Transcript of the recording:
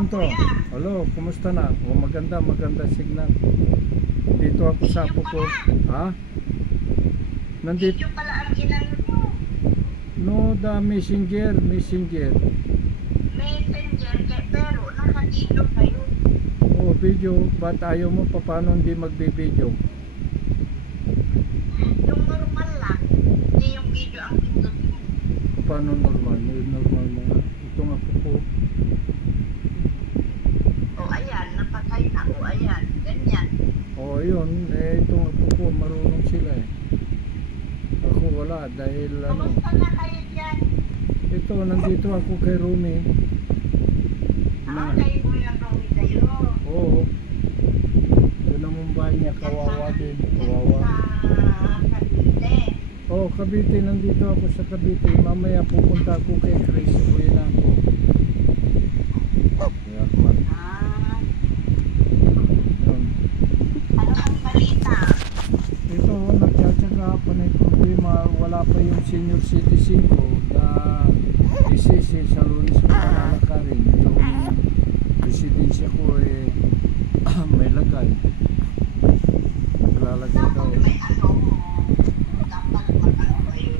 Pronto. Hello, kumusta na? O maganda signal. Dito ako sa apo ko. Ha? Nandito. Video pala ang ginano mo. No, the messenger. Messenger, pero naka-video kayo. Oh, video. Ba't ayaw mo? Paano hindi magbe-video? Yung normal lang. Hindi yung video ang pindot mo. Paano normal? Normal na nga. Ito nga po. O ayan, napatay na. O ayan, ganyan. Oh, yun. Ito nga po. Marunong sila eh. Ako wala dahil ano. Kumusta na kayo dyan? Ito, nandito ako kay Rumi. Kayo mo yung Rumi kayo. Oo. Yun ang Mumbai niya. Kawawa din. Kawawa. Sa Cavite. Oh, Cavite. Nandito ako sa Cavite. Mamaya pupunta ako kay Chris. Uwi na ako. Kaya ako. Yun. Ano ang balita? Ito, nagtsatsaga pa na yung problema. Wala pa yung senior citizen ko na isisi sa Lunes ko panalakarin. Yung residensya ko eh may lagay. Lalagay daw. Dapat may ano, dapat mag-ano kayo